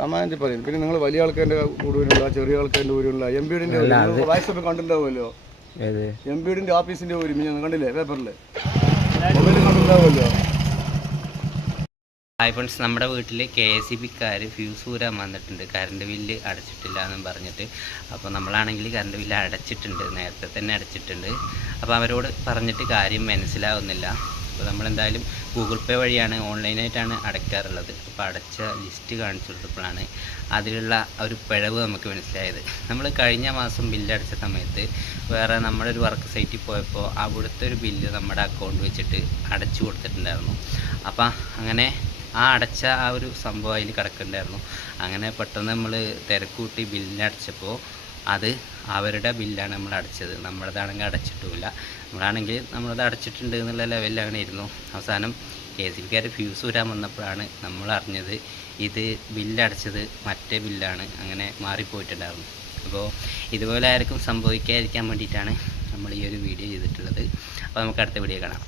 സമാധാനത്തിൽ പറയും. പിന്നെ നിങ്ങൾ വലിയ ആൾക്കാരുടെ കൂടുതലുള്ള ചെറിയ ആൾക്കാരുടെ കൂടുതലുള്ള എംപിയുടെ വാട്സപ്പിൽ കണ്ടിട്ടുണ്ടാവുമല്ലോ. എംപിയുടെ ഓഫീസിന്റെ ഒരു കണ്ടില്ലേ പേപ്പറിൽ കണ്ടിട്ടുണ്ടാവുമല്ലോ. ഹായ് ഫ്രണ്ട്സ്, നമ്മുടെ വീട്ടിൽ KSEBക്കാർ ഫ്യൂസ് ഊരാൻ വന്നിട്ടുണ്ട്. കറണ്ട് ബില്ല് അടച്ചിട്ടില്ല എന്നും പറഞ്ഞിട്ട്. അപ്പോൾ നമ്മളാണെങ്കിൽ കറണ്ട് ബില്ല് അടച്ചിട്ടുണ്ട്, നേരത്തെ തന്നെ അടച്ചിട്ടുണ്ട്. അപ്പോൾ അവരോട് പറഞ്ഞിട്ട് കാര്യം മനസ്സിലാവുന്നില്ല. അപ്പോൾ നമ്മളെന്തായാലും ഗൂഗിൾ പേ വഴിയാണ്, ഓൺലൈനായിട്ടാണ് അടയ്ക്കാറുള്ളത്. അപ്പോൾ അടച്ച ലിസ്റ്റ് കാണിച്ചു കൊടുത്തപ്പോഴാണ് അതിലുള്ള ഒരു പിഴവ് നമുക്ക് മനസ്സിലായത്. നമ്മൾ കഴിഞ്ഞ മാസം ബില്ലടച്ച സമയത്ത് വേറെ നമ്മുടെ ഒരു വർക്ക് സൈറ്റിൽ പോയപ്പോൾ അവിടുത്തെ ഒരു ബില്ല് നമ്മുടെ അക്കൗണ്ട് വെച്ചിട്ട് അടച്ചു കൊടുത്തിട്ടുണ്ടായിരുന്നു. അപ്പം അങ്ങനെ അടച്ച ഒരു സംഭവം അതിൽ കിടക്കുന്നുണ്ടായിരുന്നു. അങ്ങനെ പെട്ടെന്ന് നമ്മൾ തിരക്കൂട്ടി ബില്ലടച്ചപ്പോൾ അത് അവരുടെ ബില്ലാണ് നമ്മൾ അടച്ചത്. നമ്മളതാണെങ്കിൽ അടച്ചിട്ടുമില്ല. നമ്മളാണെങ്കിൽ നമ്മളത് അടച്ചിട്ടുണ്ട് എന്നുള്ള ലെവലിലാണ് ഇരുന്നു. അവസാനം KSEBക്കാർ ഫ്യൂസ് ഊരാൻ വന്നപ്പോഴാണ് നമ്മൾ അറിഞ്ഞത് ഇത് ബില്ലടച്ചത് മറ്റേ ബില്ലാണ്. അങ്ങനെ മാറിപ്പോയിട്ടുണ്ടായിരുന്നു. അപ്പോൾ ഇതുപോലെ ആർക്കും സംഭവിക്കാതിരിക്കാൻ വേണ്ടിയിട്ടാണ് നമ്മൾ ഈ ഒരു വീഡിയോ ചെയ്തിട്ടുള്ളത്. അപ്പോൾ നമുക്ക് അടുത്ത വീഡിയോ കാണാം.